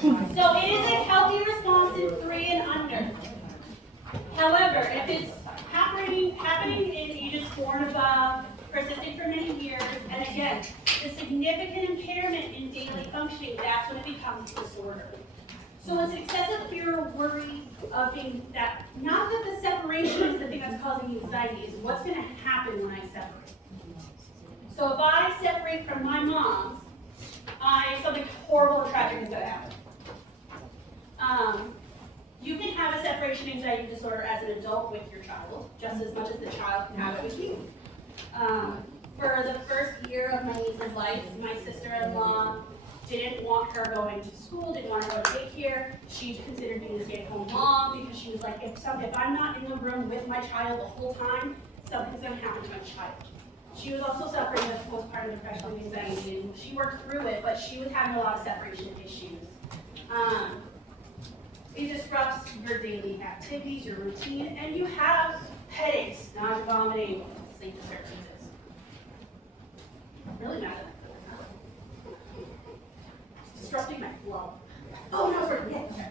So it is a healthy response in 3 and under. However, if it's happening in ages 4 and above, persisting for many years, and again, the significant impairment in daily functioning, that's when it becomes disorder. So it's excessive fear or worry of being that, not that the separation is the thing that's causing anxiety, is what's going to happen when I separate. So if I separate from my mom, something horrible and tragic is going to happen. You can have a separation anxiety disorder as an adult with your child, just as much as the child can have it with you. For the first year of my niece's life, my sister-in-law didn't want her going to school, didn't want her going to daycare. She considered being a stay-at-home mom because she was like, if I'm not in the room with my child the whole time, something's going to happen to my child. She was also suffering with postpartum depression and anxiety, and she worked through it, but she was having a lot of separation issues. It disrupts your daily activities, your routine, and you have headaches, nausea, vomiting, sleep disturbances. I'm really mad at that. It's disrupting my flow. Oh no, forget. Okay.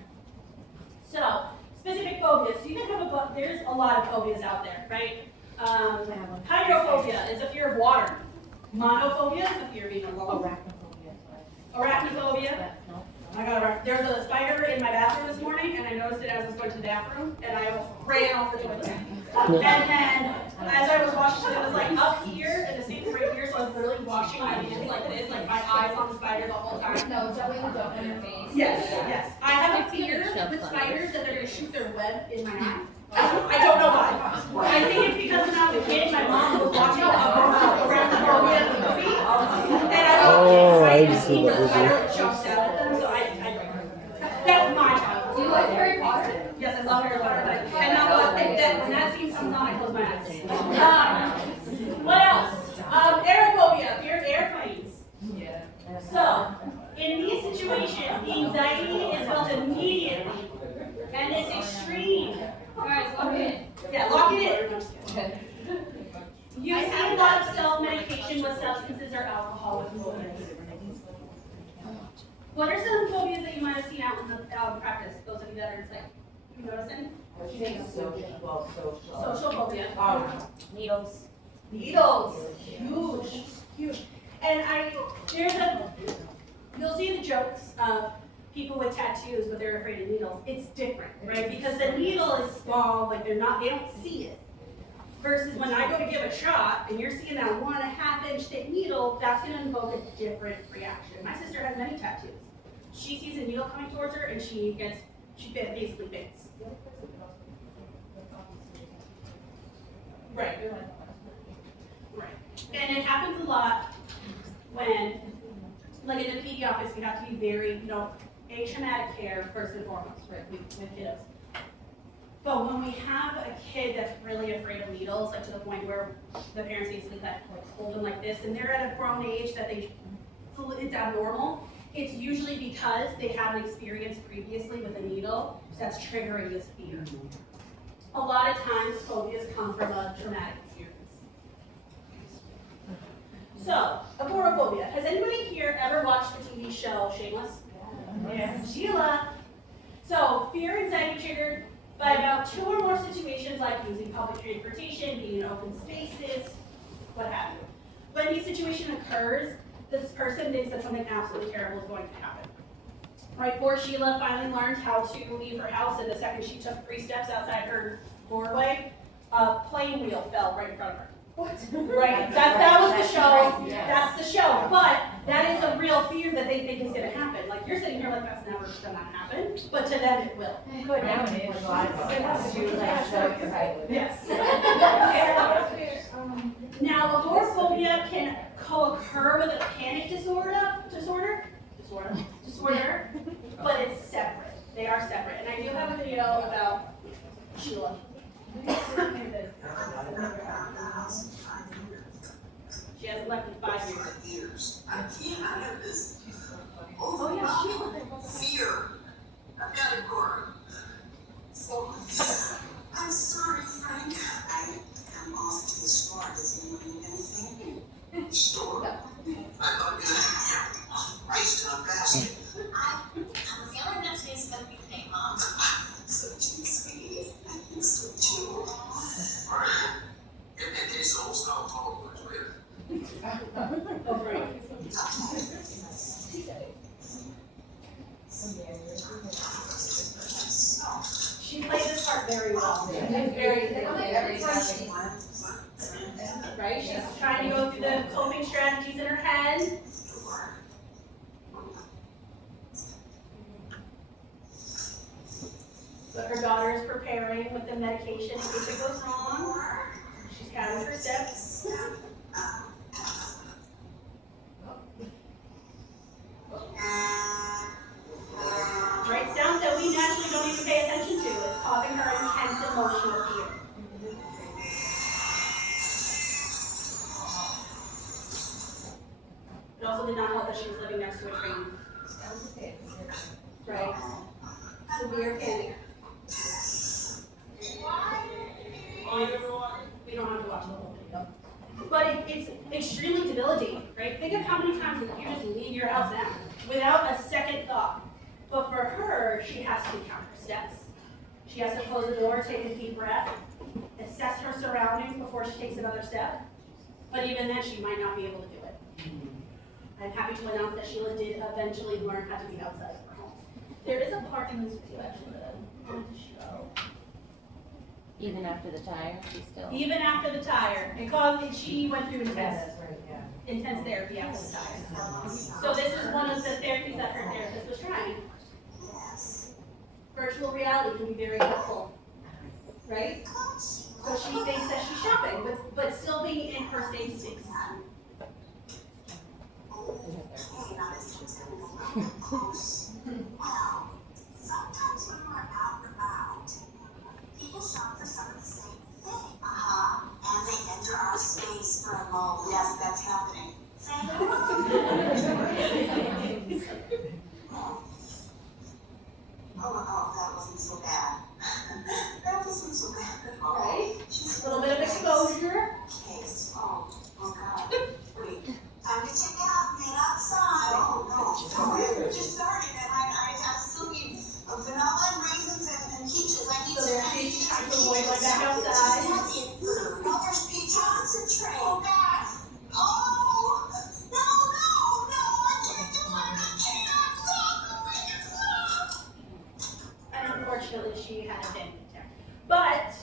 So, specific phobias. So you can have there's a lot of phobias out there, right? Hydrophobia is a fear of water. Monophobia is a fear of being alone. Arachnophobia. There's a spider in my bathroom this morning, and I noticed it as I was going to the bathroom, and I almost ran off the toilet. And then, as I was washing, it was like up here, and the sink is right here, so I was literally washing my hands like this, like my eyes on the spider the whole time. No, Zoe, don't on your face. Yes. I have a fear with spiders that they're going to shoot their web in my eye. I don't know why. I think it's because when I was a kid, my mom was watching Arachnophobia movie, and I just see the spider jumps out at them, so that's my childhood. Do you like Harry Potter? Yes, I love Harry Potter, and when that scene comes on, I close my eyes. What else? Aerophobia, fear of airplanes. Yeah. So, in these situations, the anxiety is felt immediately, and it's extreme. Guys, lock it in. Yeah, lock it in. You see a lot of self-medication with substances or alcohol with phobias. What are some phobias that you might have seen out in practice? Those of you that are in psych. You notice any? Social phobia. Needles. Needles. Huge. And you'll see the jokes of people with tattoos, but they're afraid of needles. It's different, right? Because the needle is small, like they don't see it. Versus when I go to give a shot, and you're seeing that 1.5 inch thick needle, that's gonna invoke a different reaction. My sister has many tattoos. She sees a needle coming towards her, and she basically faints. Right. And it happens a lot when, like in the PD office, we have to be very, atraumatic care first and foremost, right, with kiddos. But when we have a kid that's really afraid of needles, like to the point where the parents basically hold them like this, and they're at a grown age that it's abnormal, it's usually because they have an experience previously with a needle that's triggering this fear. A lot of times, phobias come from a traumatic experience. So, agoraphobia. Has anybody here ever watched the TV show Shameless? Yeah. Sheila. So, fear, anxiety triggered by about 2 or more situations like using public transportation, being in open spaces, what have you. When these situation occurs, this person thinks that something absolutely terrible is going to happen. Right, poor Sheila finally learned how to leave her house, and the second she took 3 steps outside her doorway, a plane wheel fell right in front of her. What? Right, that was the show. That's the show. But that is a real fear that they think is going to happen. Like you're sitting here like that's never going to happen, but to them it will. Good, now it is. Yes. Now, agoraphobia can co-occur with a panic disorder, but it's separate. They are separate. And I do have a video about Sheila. She hasn't left in 5 years. I have this Oh yeah, fear. I've got to go. So, I'm sorry, Frank. I'm off to the store. Does anyone need anything? Store? I thought you had ice in a basket. I'm feeling very well. Very Every right? She's trying to go through the coping strategies in her head. But her daughter is preparing with the medication in case it goes wrong. She's counting her steps. Right, sounds that we naturally don't even pay attention to. It's causing her intense emotional fear. It also did not help that she was living next to a train. Right? Severe panic. We don't have to watch the whole video. But it's extremely debilitating, right? Think of how many times you just leave your house now without a second thought. But for her, she has to count her steps. She has to close the door, take a deep breath, assess her surroundings before she takes another step. But even then, she might not be able to do it. I'm happy to announce that Sheila did eventually learn how to be outside of her home. There is a part in this video actually that I wanted to show. Even after the tire, she still. Even after the tire, she went through intense therapy after the tire. So this is one of the therapies that her therapist was trying. Virtual reality can be very helpful, right? So she thinks that she's shopping, but still being in her safe space. Well, sometimes when we're out and about, people shop for some of the same thing. And they enter our space for a moment. Yes, that's happening. Oh, that wasn't so bad. That wasn't so bad at all. Right? Just A little bit of exposure. case. Oh God. Wait. Time to check out. Get outside. Oh, no. We just started, and I still need vanilla and raisins and peaches. I need So there she's trying to avoid going back outside. No, there's peach concentrate. Oh, God. Oh, no, I can't do it. I can't stop. And unfortunately, she had a panic attack. But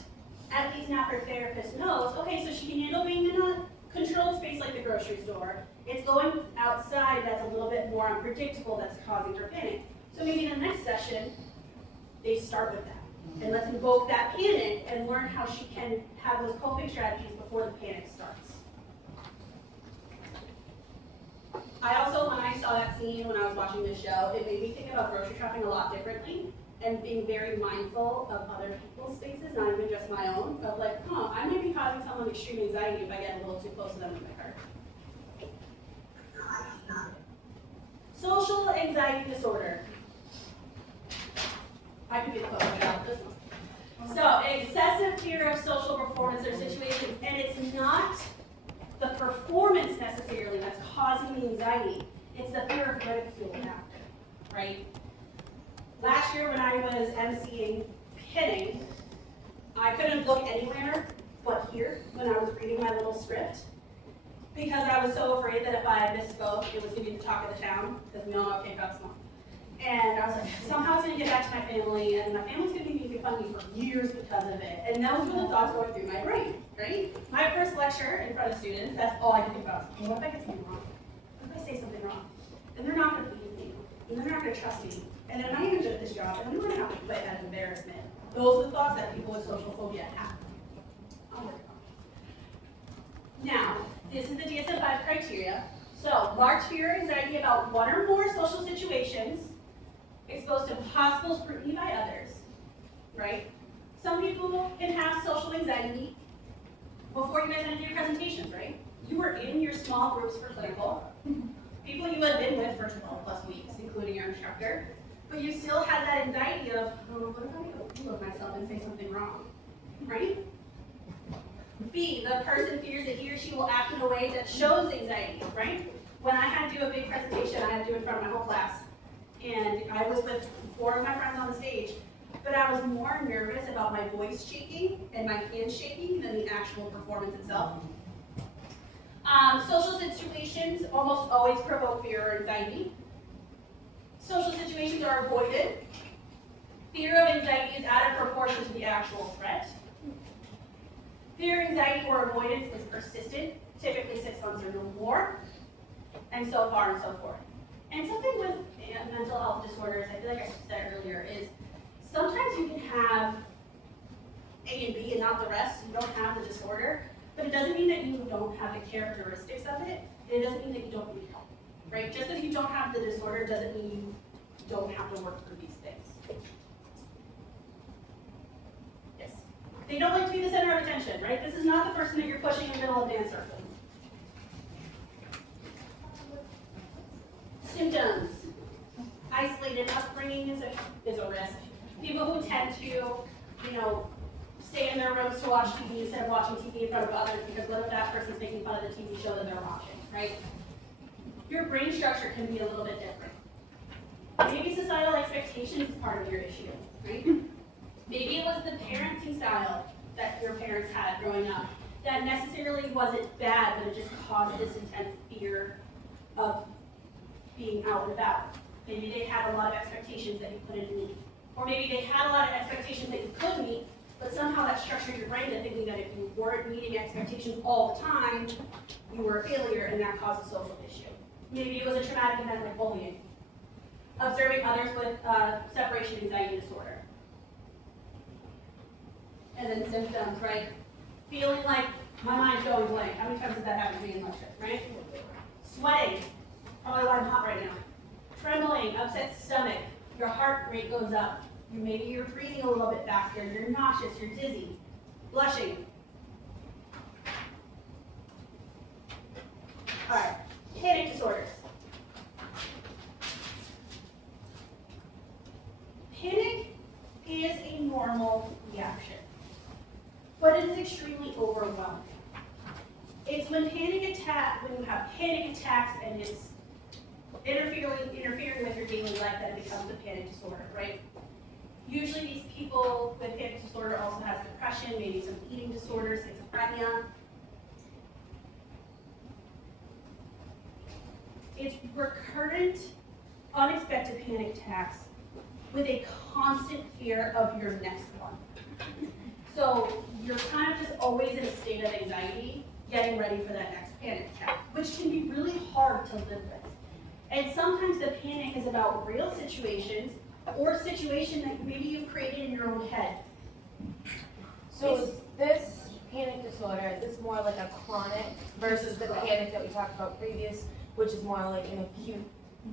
at least now her therapist knows, okay, so she can handle being in a controlled space like the grocery store. It's going outside that's a little bit more unpredictable that's causing her panic. So maybe in the next session, they start with that. And let's invoke that panic and learn how she can have those coping strategies before the panic starts. I also, when I saw that scene, when I was watching this show, it made me think about grocery shopping a lot differently and being very mindful of other people's spaces, not even just my own, of like, I might be causing someone extreme anxiety if I get a little too close to them with my cart. Social anxiety disorder. I could be the poster child of this one. So, excessive fear of social performance or situations, and it's not the performance necessarily that's causing the anxiety. It's the fear of ridicule after, right? Last year when I was emceeing pinning, I couldn't look anywhere but here when I was reading my little script because I was so afraid that if I misspoke, it was going to be the talk of the town, because we all know Cape Cod's small. And I was like, somehow it's going to get back to my family, and my family's going to be making fun of me for years because of it. And those were the thoughts going through my brain, right? My first lecture in front of students, that's all I could think about. Well, what if I get something wrong? What if I say something wrong? And they're not going to believe me, and they're not going to trust me. And then am I even good at this job? And I'm going to have to quit out of embarrassment. Those are the thoughts that people with social phobia have. Now, this is the DSM-5 criteria. So, large fear or anxiety about one or more social situations, exposed to possible scrutiny by others, right? Some people can have social anxiety before you guys had to do your presentations, right? You were in your small groups for clinical, people you had been with for 12 plus weeks, including your instructor, but you still had that anxiety of, what if I go feel of myself and say something wrong, right? B, the person fears that he or she will act in a way that shows anxiety, right? When I had to do a big presentation, I had to do it in front of my whole class. And I was with 4 of my friends on the stage, but I was more nervous about my voice shaking and my hands shaking than the actual performance itself. Social situations almost always provoke fear or anxiety. Social situations are avoided Fear of anxiety is out of proportion to the actual threat. Fear, anxiety, or avoidance is persistent, typically 6 months or no more, and so far and so forth. And something with mental health disorders, I feel like I said earlier, is sometimes you can have A and B and not the rest. You don't have the disorder, but it doesn't mean that you don't have the characteristics of it. And it doesn't mean that you don't need help, right? Just because you don't have the disorder doesn't mean you don't have to work through these things. Yes. They don't like to be the center of attention, right? This is not the person that you're pushing in the middle of dance circle. Symptoms. Isolated upbringing is a risk. People who tend to, stay in their rooms to watch TV instead of watching TV in front of others, because what if that person's making fun of the TV show that they're watching, right? Your brain structure can be a little bit different. Maybe societal expectations is part of your issue, right? Maybe it was the parenting style that your parents had growing up that necessarily wasn't bad, but it just caused this intense fear of being out and about. Maybe they had a lot of expectations that you couldn't meet. Or maybe they had a lot of expectations that you could meet, but somehow that structured your brain to thinking that if you weren't meeting expectations all the time, you were a failure and that caused a social issue. Maybe it was a traumatic event like bullying. Observing others with separation anxiety disorder. And then symptoms, right? Feeling like my mind's going blank. How many times has that happened to me in lecture, right? Sweating. Probably why I'm hot right now. Trembling, upset stomach. Your heart rate goes up. Maybe you're breathing a little bit faster. You're nauseous. You're dizzy. Blushing. All right. Panic disorders. Panic is a normal reaction, but it is extremely overwhelming. It's when you have panic attacks and it's interfering with your daily life that it becomes a panic disorder, right? Usually these people with panic disorder also have depression, maybe some eating disorders, schizophrenia. It's recurrent, unexpected panic attacks with a constant fear of your next one. So you're kind of just always in a state of anxiety, getting ready for that next panic attack, which can be really hard to live with. And sometimes the panic is about real situations or situations that maybe you've created in your own head. So is this panic disorder, is this more like a chronic versus the panic that we talked about previous, which is more like an acute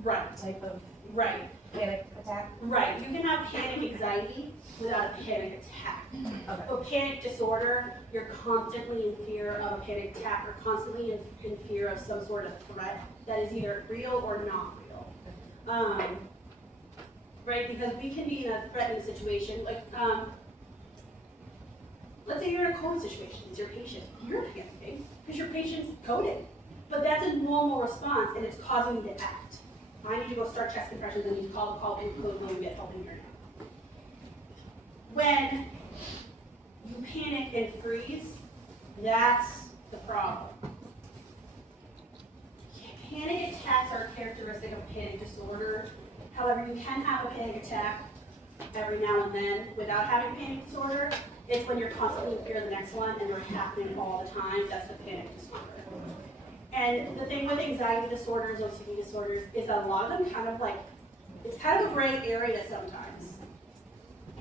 Right. type of Right. panic attack? Right. You can have panic anxiety without a panic attack. Okay. A panic disorder, you're constantly in fear of a panic attack or constantly in fear of some sort of threat that is either real or not real. Right? Because we can be in a threatening situation, like, let's say you're in a COVID situation, it's your patient, you're panicking because your patient's coded. But that's a normal response and it's causing you to act. I need to go start chest compressions and you call in code and get help in here now. When you panic and freeze, that's the problem. Panic attacks are characteristic of panic disorder. However, you can have a panic attack every now and then without having a panic disorder. It's when you're constantly in fear of the next one and they're happening all the time. That's the panic disorder. And the thing with anxiety disorders, OCD disorders, is that a lot of them kind of like, it's kind of a gray area sometimes.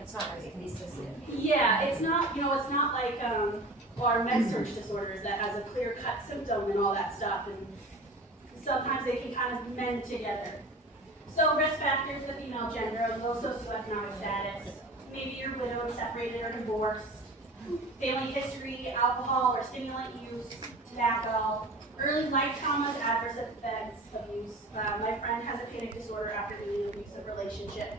It's not very consistent. Yeah, it's not, it's not like our med-surg disorders that has a clear-cut symptom and all that stuff. And sometimes they can kind of mend together. So risk factors, the female gender, low socioeconomic status, maybe you're widowed, separated, or divorced, family history, alcohol or stimulant use, tobacco, early life traumas, adverse effects, abuse. My friend has a panic disorder after being in an abusive relationship.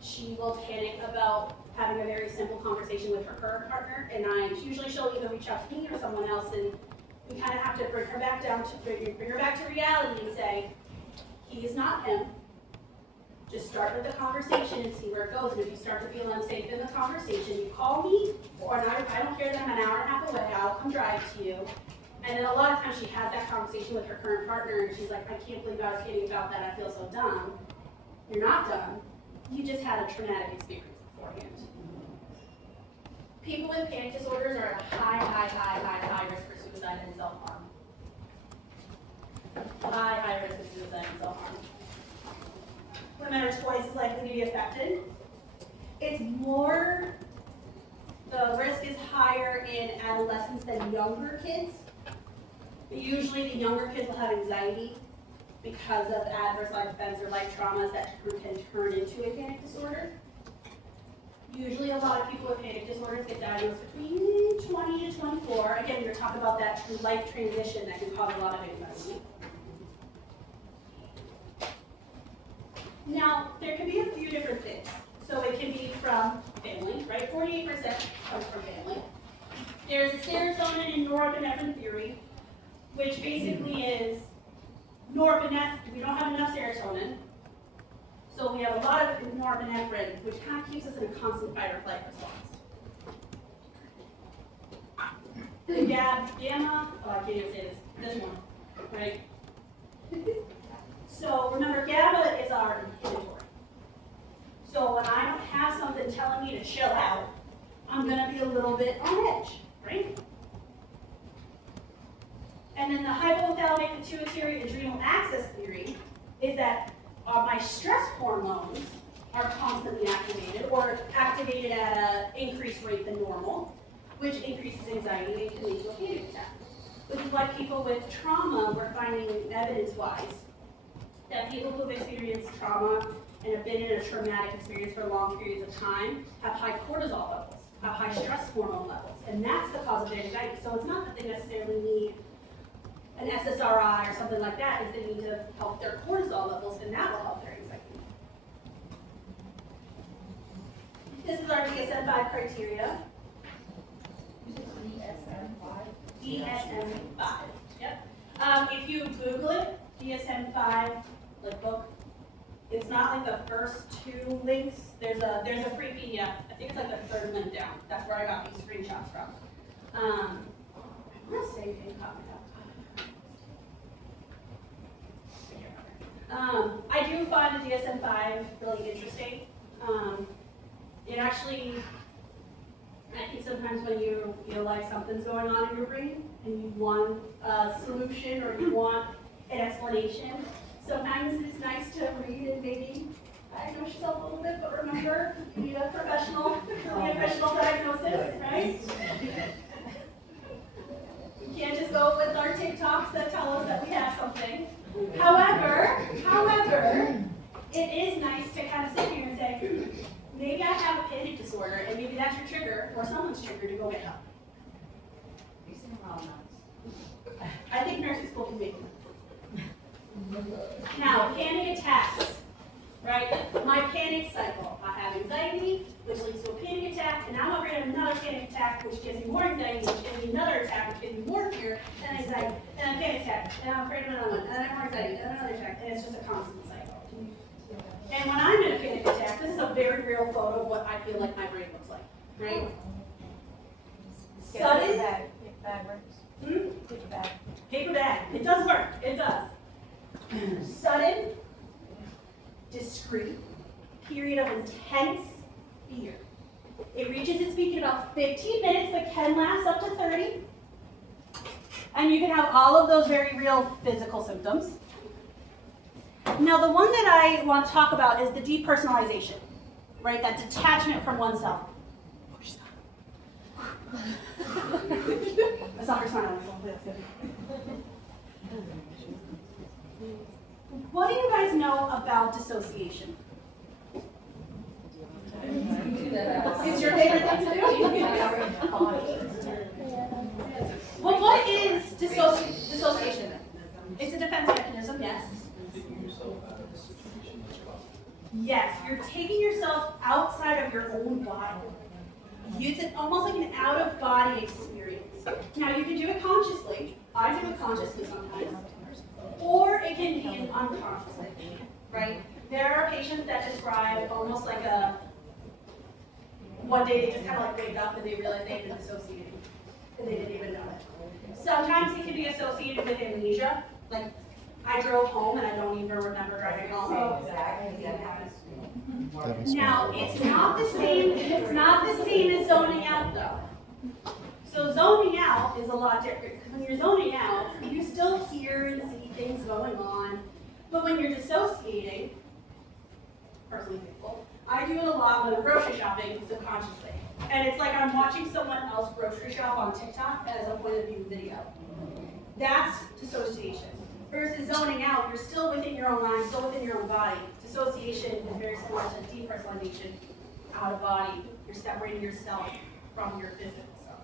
She will panic about having a very simple conversation with her current partner, and usually she'll either reach out to me or someone else, and we kind of have to bring her back to reality and say, he is not him. Just start with the conversation and see where it goes. And if you start to feel unsafe in the conversation, you call me, or I don't care that I'm an hour and a half away, I'll come drive to you. And then a lot of times she has that conversation with her current partner and she's like, I can't believe I was kidding about that, I feel so dumb. You're not dumb. you just had a traumatic experience beforehand. People with panic disorders are at a high risk for suicide and self-harm. High risk of suicide and self-harm. Women are twice as likely to be affected. It's more, the risk is higher in adolescents than younger kids. Usually the younger kids will have anxiety because of adverse life events or life traumas that can turn into a panic disorder. Usually a lot of people with panic disorders get diagnosed between 20 to 24. Again, we're talking about that true life transition that can cause a lot of anxiety. Now, there can be a few different things. So it can be from family, right? 48% comes from family. There's a serotonin and norepinephrine theory, which basically is norepinephrine, we don't have enough serotonin, so we have a lot of norepinephrine, which kind of keeps us in a constant fight or flight response. The gamma, oh, I can't even say this one, right? So remember, GABA is our inhibitory. So when I don't have something telling me to chill out, I'm going to be a little bit on edge, right? And then the hypothalamic pituitary adrenal axis theory is that my stress hormones are constantly activated or activated at an increased rate than normal, which increases anxiety and can lead to a panic attack. Which is why people with trauma, we're finding evidence-wise, that people who have experienced trauma and have been in a traumatic experience for long periods of time have high cortisol levels, have high stress hormone levels, and that's the cause of their anxiety. So it's not that they necessarily need an SSRI or something like that, is they need to help their cortisol levels, and that will help their anxiety. This is our DSM-5 criteria. DSM-5. Yep. If you Google it, DSM-5 like book, it's not like the first two links. There's a free PDF. I think it's like the third link down. That's where I got these screenshots from. I'm gonna save and copy that. I do find the DSM-5 really interesting. It actually, I think sometimes when you feel like something's going on in your brain and you want a solution or you want an explanation, sometimes it's nice to read and maybe diagnose yourself a little bit, but remember, you need a professional diagnosis, right? We can't just go with our TikToks that tell us that we have something. However, it is nice to kind of sit here and say, maybe I have a panic disorder, and maybe that's your trigger, or someone's trigger to go get help. I think nursing school can make it. Now, panic attacks, right? My panic cycle. I have anxiety, which leads to a panic attack, and now I'm afraid of another panic attack, which gives me more anxiety, which gives me another attack, which gives me more fear, and anxiety, and a panic attack, and I'm afraid of another one, and then I have more anxiety, and another attack, and it's just a constant cycle. And when I'm in a panic attack, this is a very real photo of what I feel like my brain looks like, right? Sudden. Paper bag works. Paper bag. Paper bag. It does work. It does. Sudden, discrete period of intense fear. It reaches its peak in about 15 minutes, but can last up to 30. And you can have all of those very real physical symptoms. Now, the one that I want to talk about is the depersonalization, right? That detachment from oneself. I saw her smile. That's good. What do you guys know about dissociation? It's your favorite thing to do? Well, what is dissociation? It's a defense mechanism, yes. Yes, you're taking yourself outside of your own body. It's almost like an out-of-body experience. Now, you can do it consciously. I do it consciously sometimes. Or it can be an unconsciously, right? There are patients that describe almost like one day they just kind of like wake up and they realize they've been dissociating, and they didn't even know it. Sometimes it can be associated with amnesia, like I drove home and I don't even remember driving home. Exactly. Now, it's not the same as zoning out though. So zoning out is a lot different, because when you're zoning out, you still hear and see things going on. But when you're dissociating, personally example, I do it a lot when I'm grocery shopping subconsciously. And it's like I'm watching someone else grocery shop on TikTok as a point of view video. That's dissociation. Versus zoning out, you're still within your own mind, still within your own body. Dissociation is very similar to depersonalization, out of body. You're separating yourself from your physical self.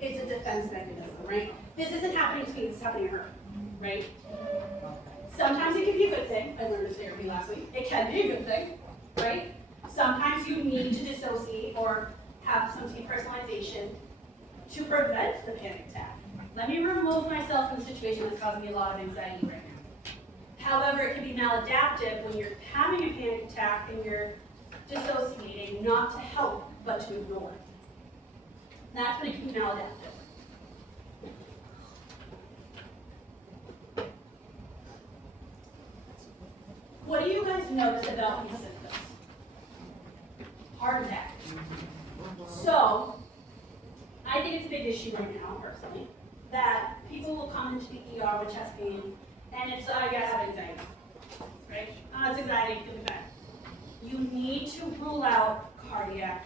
It's a defense mechanism, right? This isn't happening to me, it's happening to her, right? Sometimes it can be a good thing. I learned this therapy last week. It can be a good thing, right? Sometimes you need to dissociate or have some depersonalization to prevent the panic attack. Let me remove myself from the situation that's causing me a lot of anxiety right now. However, it can be maladaptive when you're having a panic attack and you're dissociating, not to help, but to ignore. That's when it can be maladaptive. What do you guys notice about these symptoms? Heart attack. So, I think it's a big issue right now, personally, that people will come into the ER with chest pain, and it's, I have anxiety, right? It's anxiety, could be bad. You need to rule out cardiac.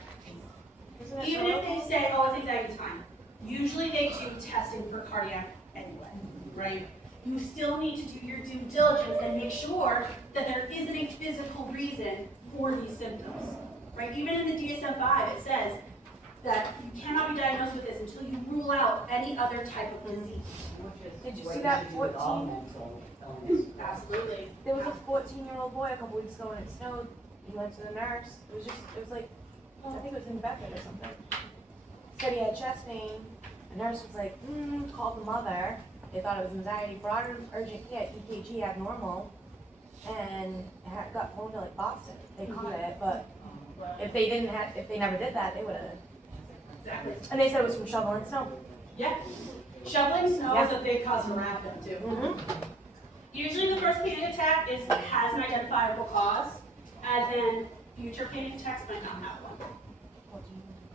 Even if they say, oh, it's anxiety, it's fine. Usually they do testing for cardiac anyway, right? You still need to do your due diligence and make sure that there isn't a physical reason for these symptoms, right? Even in the DSM-5, it says that you cannot be diagnosed with this until you rule out any other type of disease. Did you see that 14? Absolutely. There was a 14-year-old boy a couple weeks ago when it snowed. He went to the nurse. It was like, I think it was in Bedford or something. Said he had chest pain. The nurse was like, called the mother. They thought it was anxiety. Brought him urgent care, EKG abnormal, and got flown to like Boston. They caught it, but if they never did that, they would have. Exactly. And they said it was from shoveling snow. Yeah. Shoveling snow is a big cause of rapid too. Usually the first panic attack has an identifiable cause, and then future panic attacks might not have one.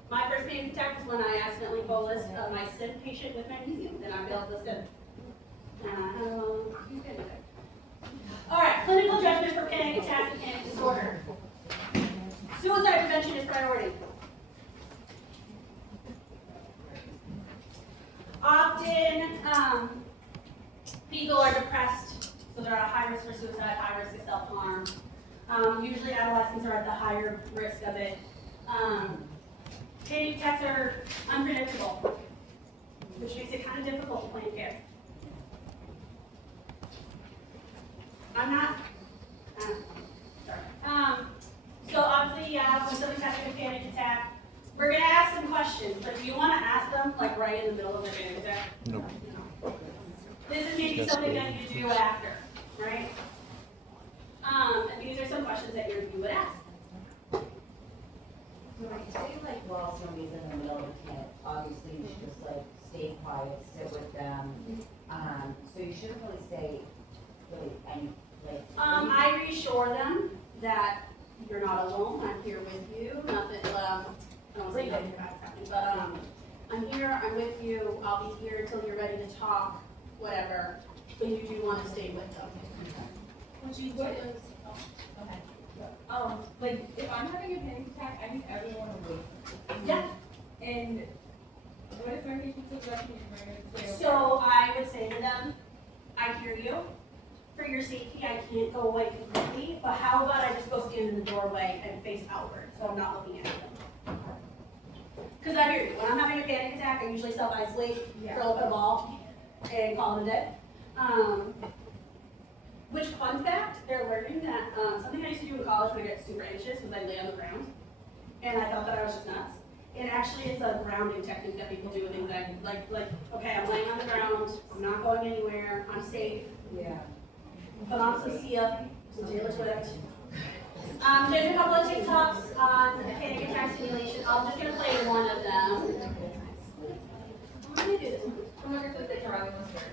My first panic attack was when I accidentally bolused my SID patient with magnesium, and I failed the SID. All right, clinical judgment for panic attacks and panic disorder. Suicide prevention is priority. Often, people are depressed, so they're at high risk for suicide, high risk of self-harm. Usually adolescents are at the higher risk of it. Panic attacks are unpredictable, which makes it kind of difficult to plan care. So obviously, yeah, when somebody's having a panic attack, we're gonna ask some questions, but do you wanna ask them, like, right in the middle of their panic attack? Nope. No. This is maybe something that you do after, right? And these are some questions that you would ask. Right, say like while somebody's in the middle of a panic, obviously you should just like stay quiet, sit with them. So you shouldn't really say really any like. I reassure them that you're not alone, I'm here with you, nothing, I don't wanna say nothing bad's happening, but, I'm here, I'm with you, I'll be here until you're ready to talk, whatever, but you do wanna stay with them. Like, if I'm having a panic attack, I need everyone awake. Yeah. And what if my patient's aggression is So I would say to them, I hear you. For your safety, I can't go away completely, but how about I just go stand in the doorway and face outward, so I'm not looking at them? Because I hear you. When I'm having a panic attack, I usually self-isolate, throw up a ball, and call it a day. Which, fun fact, they're learning that something I used to do in college when I get super anxious was I lay on the ground, and I thought that I was just nuts. And actually, it's a grounding technique that people do with anxiety. Like, okay, I'm laying on the ground, I'm not going anywhere, I'm safe. Yeah. Put on some Sia, some Taylor Swift. There's a couple of TikToks on panic attack simulation. I'm just gonna play one of them. I'm gonna do this one. I'm gonna put the Charlie one first.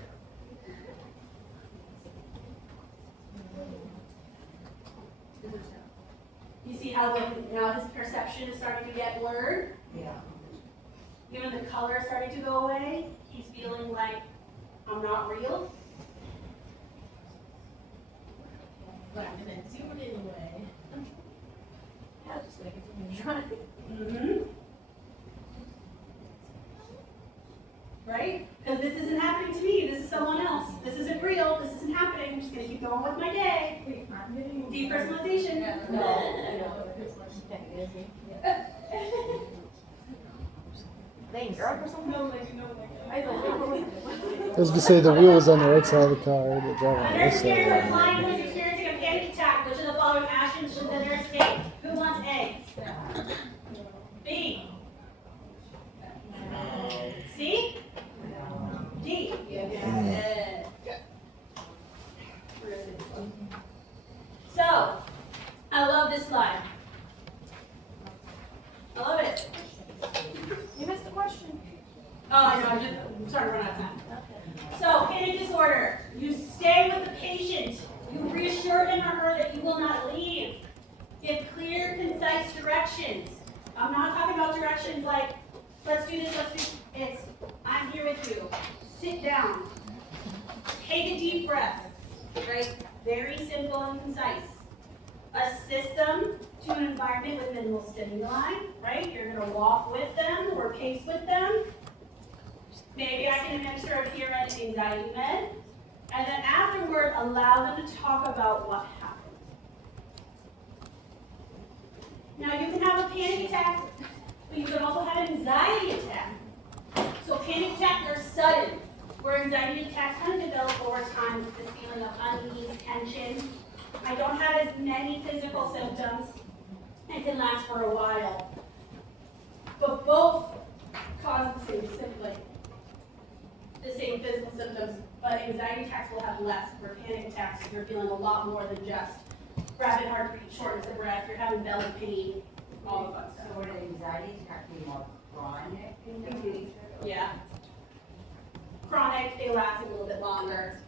You see how now his perception is starting to get blurred? Yeah. Even the color is starting to go away. He's feeling like, I'm not real. But I'm gonna do it anyway. Yeah, just gonna continue trying. Mm-hmm. Right? Because this isn't happening to me. This is someone else. This isn't real. This isn't happening. I'm just going to keep going with my day. Wait, I'm getting. Depersonalization. No. They in Europe or something? No, like, no, like. I was like, wait. I was gonna say the wheel is on the right side of the car, the driver on the left side. Understand of when the client car. was experiencing a panic attack. Which of the following actions should the nurse take? Who wants A? B. C? D. So, I love this slide. I love it. You missed the question. Oh, I know, I'm starting to run out of time. So, panic disorder. You stay with the patient. You reassure him or her that you will not leave. Give clear, concise directions. I'm not talking about directions like, let's do this, it's, I'm here with you. Sit down. Take a deep breath, right? Very simple and concise. Assist them to an environment with minimal stimuli, right? You're gonna walk with them or pace with them. Maybe I can administer a peer anxiety med. And then afterward, allow them to talk about what happened. Now you can have a panic attack, but you can also have an anxiety attack. So panic attacks are sudden, where anxiety attacks kind of develop over time with this feeling of unease, tension. I don't have as many physical symptoms and can last for a while. But both cause the same symptom, the same physical symptoms, but anxiety attacks will have less. For panic attacks, you're feeling a lot more than just rapid heartbeat, shortness of breath, you're having belly pain, all the fun So stuff. would anxiety attack be more chronic? Yeah. Chronic, they last a little bit longer.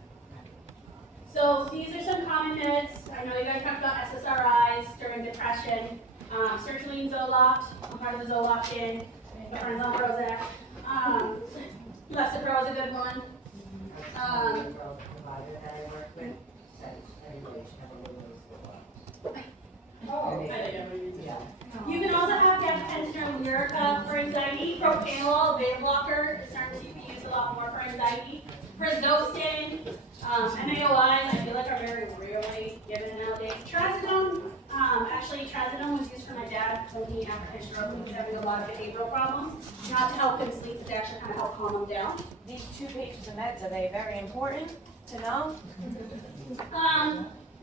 So these are some common myths. I know you guys talked about SSRIs during depression. Sertraline, Zoloft, I'm part of the Zoloft in. My friends on Prozac. Lexapro is a good one. The provider that I work with said everybody should have a little bit of Oh. I think everybody needs it. Yeah. You can also have gabapentin or Lyrica for anxiety. Propranolol, beta blocker, is starting to be used a lot more for anxiety. Prazosin, MAOIs, I feel like are very rarely given nowadays. Trazodone, actually trazodone was used for my dad when he after his stroke, he was having a lot of behavioral problems. Not to help him sleep, but to actually kind of help calm him down. These 2 pages of meds, are they very important to know?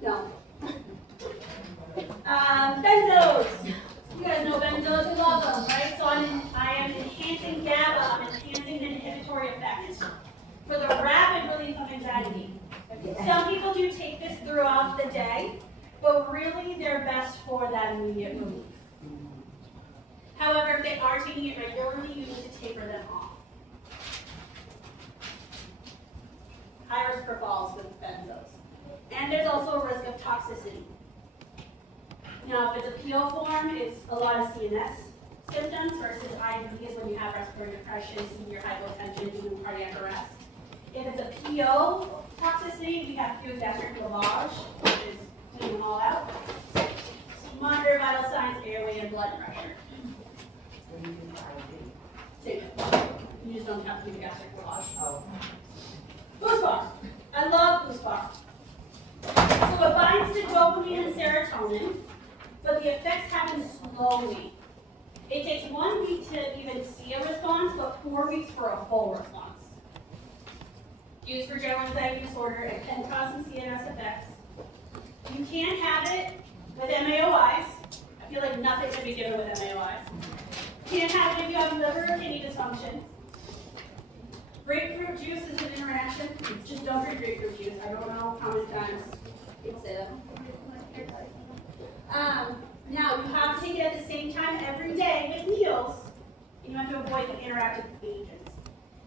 No. Benzos. You guys know benzos, we love them, right? So I am enhancing GABA, I'm enhancing the inhibitory effect for the rapid relief of anxiety. Some people do take this throughout the day, but really they're best for that immediate relief. However, if they are taking it regularly, you need to taper them off. High risk for falls with benzos. And there's also a risk of toxicity. Now, if it's a PO form, it's a lot of CNS symptoms versus IV is when you have respiratory depression, severe hypotension, even cardiac arrest. If it's a PO toxicity, we have to do gastric lavage, which is clean them all out. Monitor vital signs, airway, and blood pressure. When you do IV. Same thing. You just don't have to do gastric lavage. Oh. Boostbar. I love Boostbar. So it binds to dopamine and serotonin, but the effects happen slowly. It takes 1 week to even see a response, but 4 weeks for a full response. Used for general anxiety disorder, it can cause some CNS effects. You can't have it with MAOIs. I feel like nothing should be given with MAOIs. Can't have it if you have liver or kidney dysfunction. Grapefruit juice is an interaction. Just don't drink grapefruit juice. I don't know how many times people say that. Now, you have to take it at the same time every day with meals, and you have to avoid the interactive agents.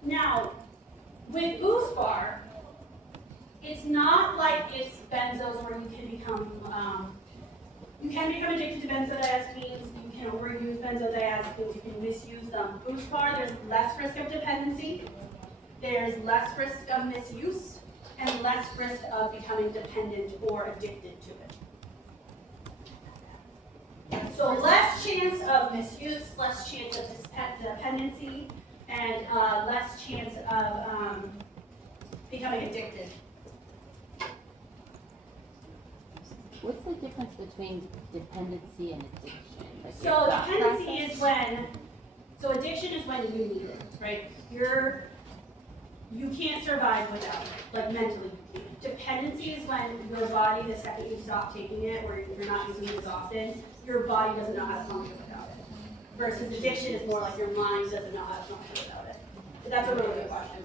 Now, with Boostbar, it's not like it's benzos where you can become You can become addicted to benzodiazepines, you can overuse benzodiazepines, you can misuse them. Buspar, there's less risk of dependency, there's less risk of misuse, and less risk of becoming dependent or addicted to it. So less chance of misuse, less chance of dependency, and less chance of becoming addicted. What's the difference between dependency and addiction? Like So your thought dependency process? is when, so addiction is when you need it, right? You can't survive without it, like mentally you can't. Dependency is when your body, the second you stop taking it or you're not using it as often, your body doesn't know how to function without it. Versus addiction is more like your mind doesn't know how to function without it. But that's a really good question.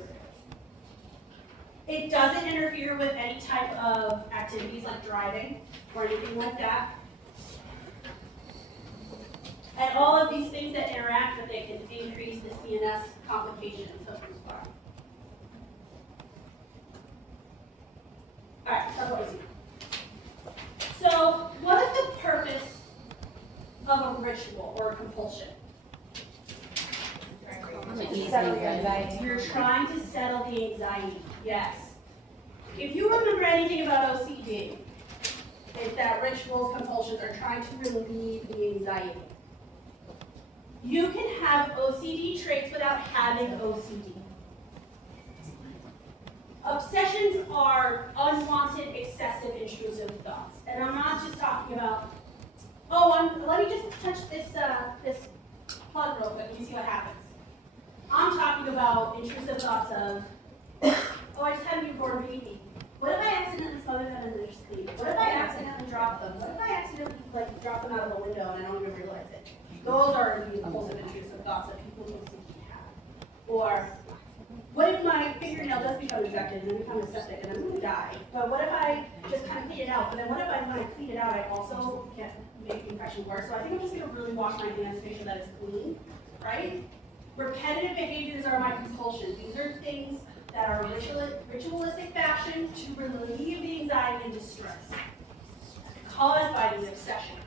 It doesn't interfere with any type of activities like driving or anything like that. And all of these things that interact, that they can increase the CNS complications of Buspar. All right, so what is it? So, what is the purpose of a ritual or a compulsion? Like easy Settle your anxiety. anxiety. You're trying to settle the anxiety, yes. If you remember anything about OCD, it's that rituals, compulsions are trying to relieve the anxiety. You can have OCD traits without having OCD. Obsessions are unwanted, excessive, intrusive thoughts. And I'm not just talking about, let me just touch this plug real quick and you see what happens. I'm talking about intrusive thoughts of, I just had a newborn baby. What if I accidentally smother them in their sleep? What if I accidentally drop them? What if I accidentally drop them out of a window and I don't even realize it? Those are the impulsive, intrusive thoughts that people with OCD have. Or, what if my fingernail does become infected and then become septic and I'm going to die? But what if I just kind of clean it out? But then what if when I clean it out, I also can't make the infection worse? So I think I'm just going to really wash my hands to make sure that it's clean, right? Repetitive behaviors are my compulsions. These are things that are ritualistic fashion to relieve the anxiety and distress caused by these obsessions.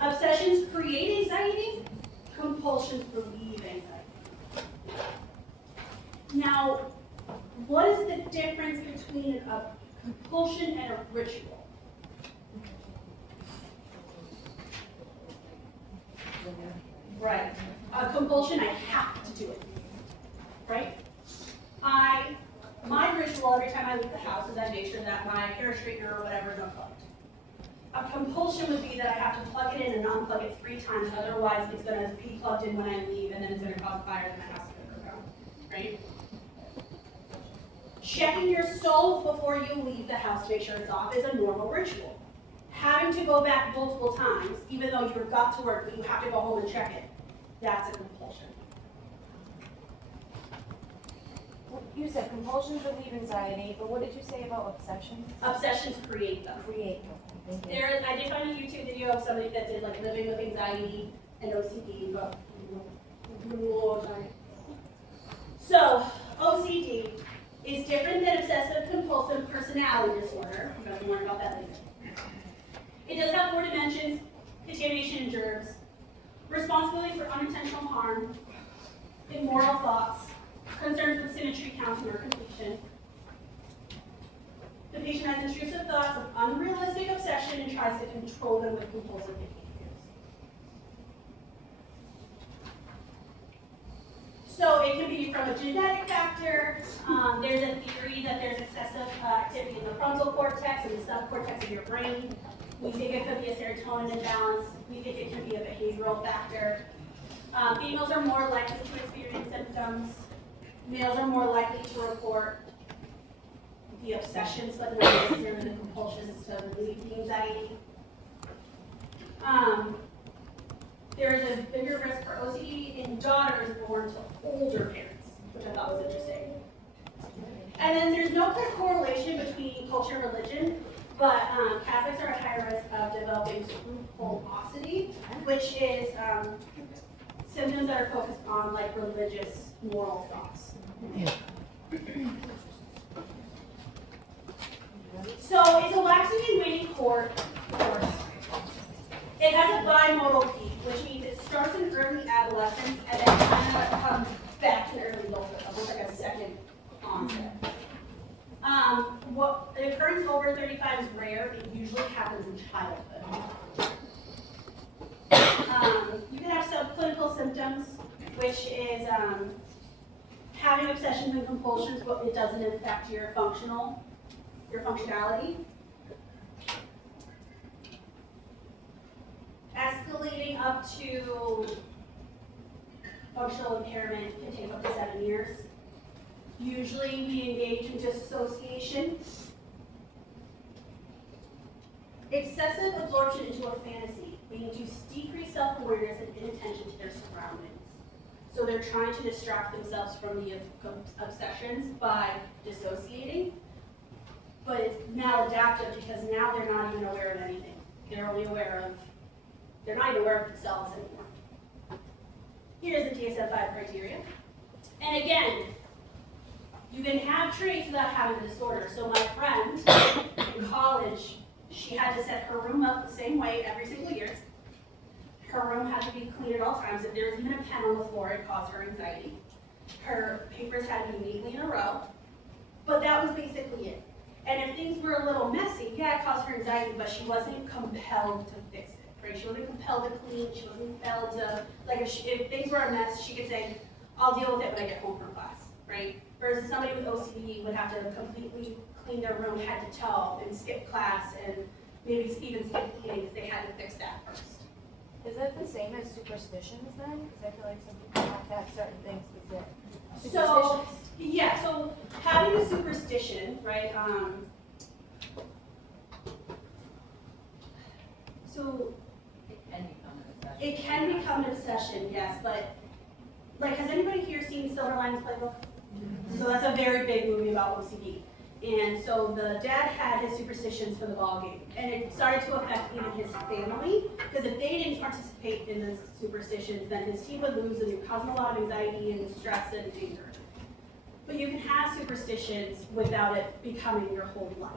Obsessions create anxiety, compulsions relieve anxiety. Now, what is the difference between a compulsion and a ritual? Right. A compulsion, I have to do it. Right? My ritual every time I leave the house is I make sure that my hair straightener or whatever is unplugged. A compulsion would be that I have to plug it in and unplug it 3 times, otherwise it's going to be plugged in when I leave and then it's going to cause fire and my house is going to burn down. Right? Checking your stove before you leave the house to make sure it's off is a normal ritual. Having to go back multiple times, even though you got to work, but you have to go home and check it, that's a compulsion. You said compulsions relieve anxiety, but what did you say about obsessions? Obsessions create them. Create. I did find a YouTube video of somebody that did like living with anxiety and OCD, but so OCD is different than obsessive compulsive personality disorder. I'm going to learn about that later. It does have 4 dimensions: contamination and germs, responsibility for unintentional harm, immoral thoughts, concerns with symmetry, counting, or completion. The patient has intrusive thoughts of unrealistic obsession and tries to control them with compulsive behaviors. So it can be from a genetic factor. There's a theory that there's excessive activity in the frontal cortex and the subcortex of your brain. We think it could be a serotonin imbalance. We think it can be a behavioral factor. Females are more likely to experience symptoms. Males are more likely to report the obsessions, but not necessarily the compulsions to relieve the anxiety. There is a bigger risk for OCD in daughters born to older parents, which I thought was interesting. And then there's no clear correlation between culture and religion, but Catholics are at higher risk of developing scrupulosity, which is symptoms that are focused on like religious moral thoughts. So it's a waxing and waning course. adolescence, and then kind of comes back to early adulthood, almost like a second onset. What an occurrence over 35 is rare. It usually happens in childhood. You can have subclinical symptoms, which is having obsessions and compulsions, but it doesn't affect your functionality. Escalating up to functional impairment can take up to 7 years. Usually we engage in dissociation. Excessive absorption into a fantasy, meaning to decrease self-awareness and inattention to their surroundings. So they're trying to distract themselves from the obsessions by dissociating, but it's maladaptive because now they're not even aware of anything. They're not even aware of themselves anymore. Here's the DSM-5 criteria. And again, you can have traits without having a disorder. So my friend in college, she had to set her room up the same way every single year. Her room had to be clean at all times. If there was even a pen on the floor, it caused her anxiety. Her papers had to be neatly in a row. But that was basically it. And if things were a little messy, yeah, it caused her anxiety, but she wasn't compelled to fix it, right? She wasn't compelled to clean. She wasn't compelled to, like, if things were a mess, she could say, I'll deal with it when I get home from class, right? Versus somebody with OCD would have to completely clean their room head to toe and skip class and maybe even skip eating because they had to fix that first. Is it the same as superstitions then? Because I feel like some people have to have certain things with their So, superstitions. yeah, so having a superstition, right, so it can become an obsession, yes, but, like, has anybody here seen Silver Linings Playbook? So that's a very big movie about OCD. And so the dad had his superstitions for the ball game, and it started to affect even his family, because if they didn't participate in the superstitions, then his team would lose, and it would cause him a lot of anxiety and stress and anger. But you can have superstitions without it becoming your whole life,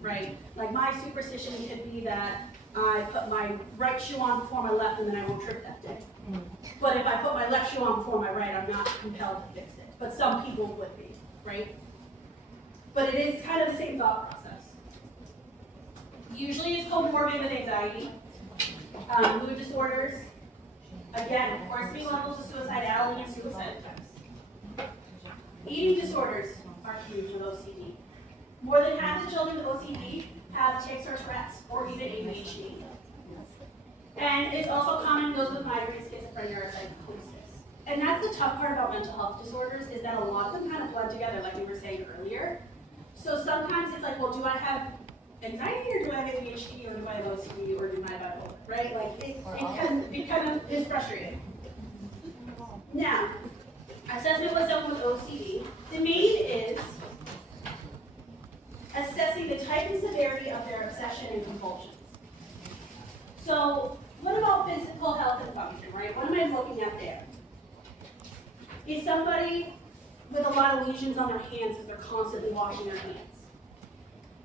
right? Like my superstition could be that I put my right shoe on before my left, and then I won't trip that day. But if I put my left shoe on before my right, I'm not compelled to fix it. But some people would be, right? But it is kind of the same thought process. Usually it's comorbid with anxiety, mood disorders, again, corresponding levels of suicidality and suicide attempts. Eating disorders are huge with OCD. More than half the children with OCD have tics or Tourette's or even ADHD. And it's also common in those with migraine, schizophrenia, or psychosis. And that's the tough part about mental health disorders, is that a lot of them kind of blend together, like we were saying earlier. So sometimes it's like, well, do I have anxiety, or do I have ADHD, or do I have OCD, or do I have bipolar, right? Like, it kind of is frustrating. Now, assessment with someone with OCD, the main is assessing the type and severity of their obsession and compulsions. So, what about physical health and function, right? What am I looking at there? Is somebody with a lot of lesions on their hands because they're constantly washing their hands?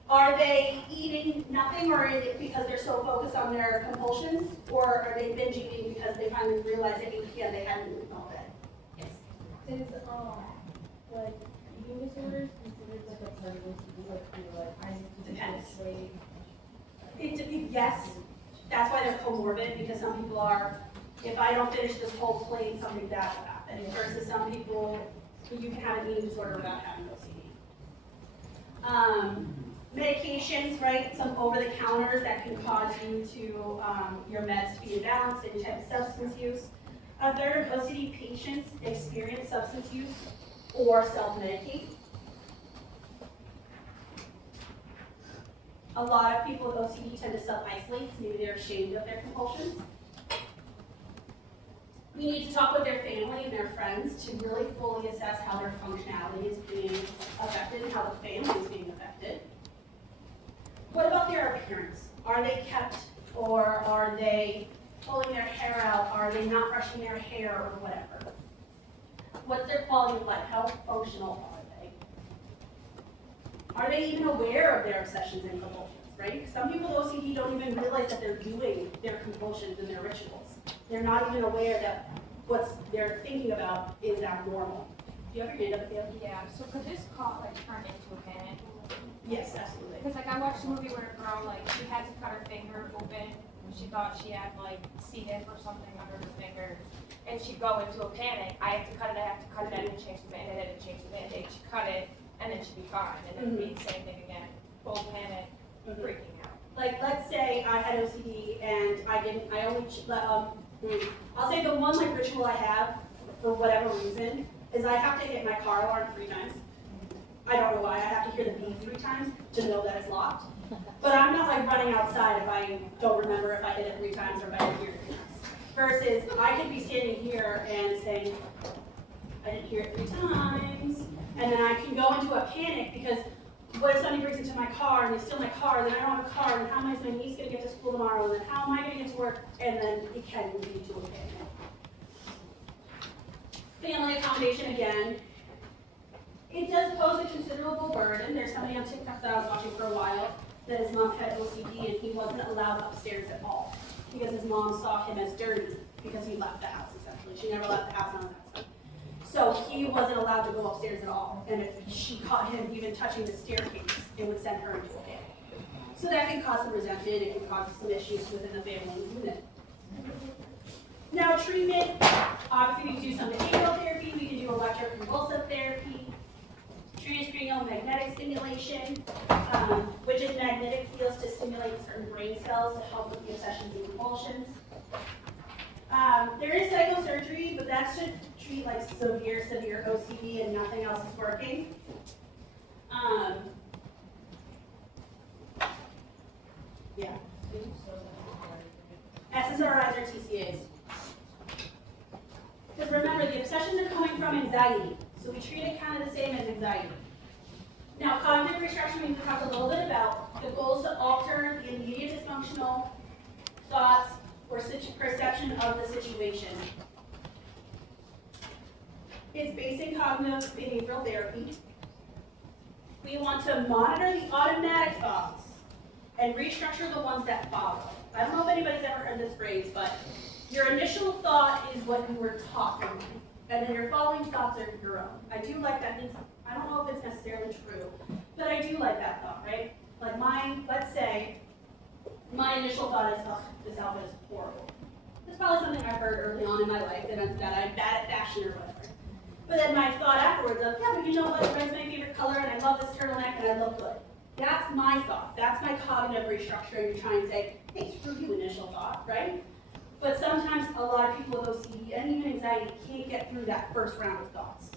Are they eating nothing, or is it because they're so focused on their compulsions? Or are they binge eating because they finally realized they hadn't eaten all day? Is, like, eating disorders considered like a part of OCD, like, I need to Depends. this way? Yes, that's why they're comorbid, because some people are, if I don't finish this whole plate, something bad will happen. Versus some people, you can have an eating disorder without having OCD. Medications, right? Some over-the-counters that can cause you to, your meds to be imbalanced, any type of substance use. A third of OCD patients experience substance use or self-medicate. A lot of people with OCD tend to self-isolate because maybe they're ashamed of their compulsions. We need to talk with their family and their friends to really fully assess how their functionality is being affected and how the family is being affected. What about their appearance? Are they kept, or are they pulling their hair out? Are they not brushing their hair, or whatever? What's their quality of life? How functional are they? Are they even aware of their obsessions and compulsions, right? Some people with OCD don't even realize that they're doing their compulsions and their rituals. They're not even aware that what they're thinking about is abnormal. Do you have your hand up, Gail? Yeah, so could this call like turn into a panic? Yes, absolutely. Because like I watched a movie where a girl like she had to cut her finger open. She thought she had like C. diff or something under her finger, and she'd go into a panic. I have to cut it. I have to cut it. I didn't change the band-aid. I didn't change the band-aid. She cut it, and then she'd be fine, and then it'd be the same thing again. Full panic, freaking out. Like, let's say I had OCD and I'll say the one like ritual I have for whatever reason is I have to hit my car alarm 3 times. I don't know why, I have to hear the beep 3 times to know that it's locked. But I'm not like running outside if I don't remember if I hit it 3 times or if I didn't hear it 3 times. Versus I could be standing here and saying, I didn't hear it 3 times, and then I can go into a panic because what if somebody breaks into my car and they steal my car, then I don't have a car, and how am my niece gonna get to school tomorrow, and then how am I gonna get to work, and then it can lead to a panic. Family accommodation again. It does pose a considerable burden. There's somebody on TikTok that I was watching for a while that his mom had OCD and he wasn't allowed upstairs at all because his mom saw him as dirty because he left the house essentially. She never left the house on that side. So he wasn't allowed to go upstairs at all. And if she caught him even touching the staircase, it would send her into a panic. So that can cause some resentment, it can cause some issues within the family unit. Now treatment, obviously we can do some behavioral therapy, we can do electroconvulsive therapy, transcranial magnetic stimulation, which is magnetic fields to stimulate certain brain cells to help with the obsessions and compulsions. There is psychosurgery, but that's to treat like severe OCD and nothing else is working. Yeah. SSRIs or TCAs. Because remember, the obsessions are coming from anxiety, so we treat it kind of the same as anxiety. Now, cognitive restructuring we talked a little bit about. The goal is to alter the immediate dysfunctional thoughts or perception of the situation. It's basic cognitive behavioral therapy. We want to monitor the automatic thoughts and restructure the ones that follow. I don't know if anybody's ever heard this phrase, but your initial thought is what you were taught from me, and then your following thoughts are your own. I do like that. I don't know if it's necessarily true, but I do like that thought, right? Like let's say, my initial thought is, oh, this outfit is horrible. That's probably something I heard early on in my life, that I'm bad at fashion or whatever. But then my thought afterwards of, yeah, but you know what, red's my favorite color, and I love this turtleneck, and I look good. That's my thought. That's my cognitive restructuring to try and say, hey, screw you, initial thought, right? But sometimes a lot of people with OCD and even anxiety can't get through that first round of thoughts.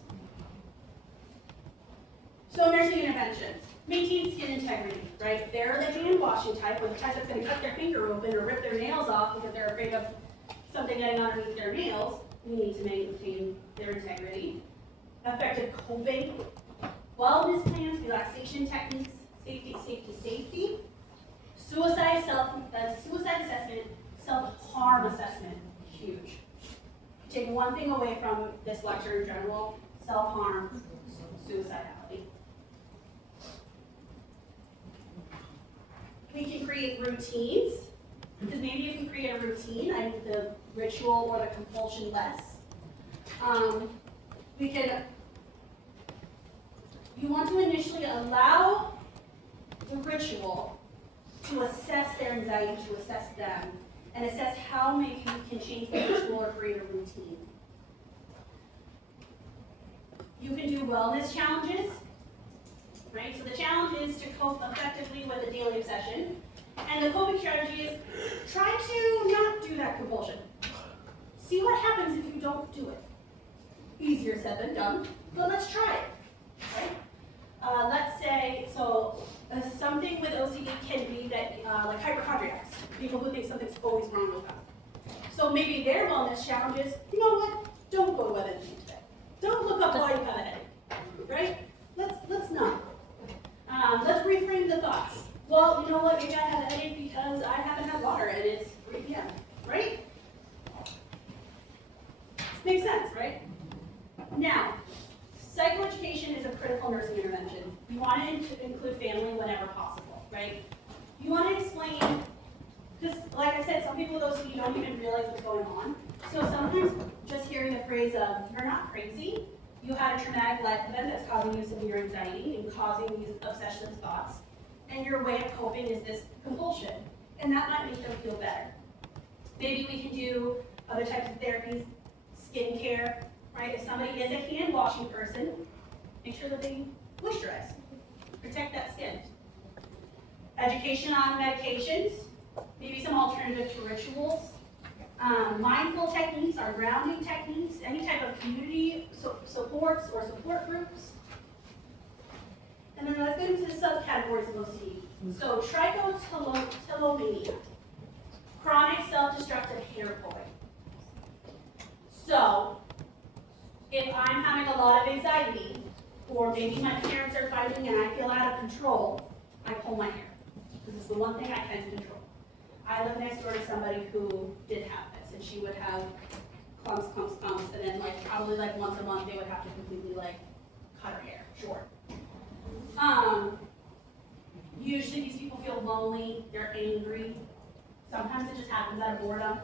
So nursing interventions. Maintain skin integrity, right? They're the hand washing type, or the type that's going to cut their finger open or rip their nails off because they're afraid of something getting underneath their nails. We need to maintain their integrity. Effective coping, wellness plans, relaxation techniques, safety. Suicide assessment, self-harm assessment, huge. Take one thing away from this lecture in general, self-harm, suicidality. We can create routines, because maybe if we create a routine, I need the ritual or the compulsion less. You want to initially allow the ritual to assess their anxiety, to assess them, and assess how maybe you can change the ritual or create a routine. You can do wellness challenges, right? So the challenge is to cope effectively with a daily obsession. And the coping strategy is try to not do that compulsion. See what happens if you don't do it. Easier said than done, but let's try it, right? Let's say, something with OCD can be that, like hypochondriacs, people who think something's always wrong with them. So maybe their wellness challenge is, you know what, don't go to WebMD today. Don't look up why you have a headache, right? Let's not. Let's reframe the thoughts. Well, you know what, maybe I have a headache because I haven't had water and it's 3 p.m., right? Makes sense, right? Now, psychoeducation is a critical nursing intervention. You want to include family whenever possible, right? You want to explain Because like I said, some people with OCD don't even realize what's going on. So sometimes just hearing the phrase of, you're not crazy, you had a traumatic life event that's causing you severe anxiety and causing these obsessive thoughts, and your way of coping is this compulsion, and that might make them feel better. Maybe we can do other types of therapies, skincare, right? If somebody is a hand washing person, make sure that they moisturize, protect that skin. Education on medications, maybe some alternative to rituals. Mindful techniques are grounding techniques, any type of community supports or support groups. And then let's get into the subcategories of OCD. So trichotillomania, chronic self-destructive hair pulling. So if I'm having a lot of anxiety, or maybe my parents are fighting and I feel out of control, I pull my hair. This is the one thing I can control. I live next door to somebody who did have this, and she would have clumps, and then probably once a month they would have to completely cut her hair short. Usually these people feel lonely, they're angry. Sometimes it just happens out of boredom.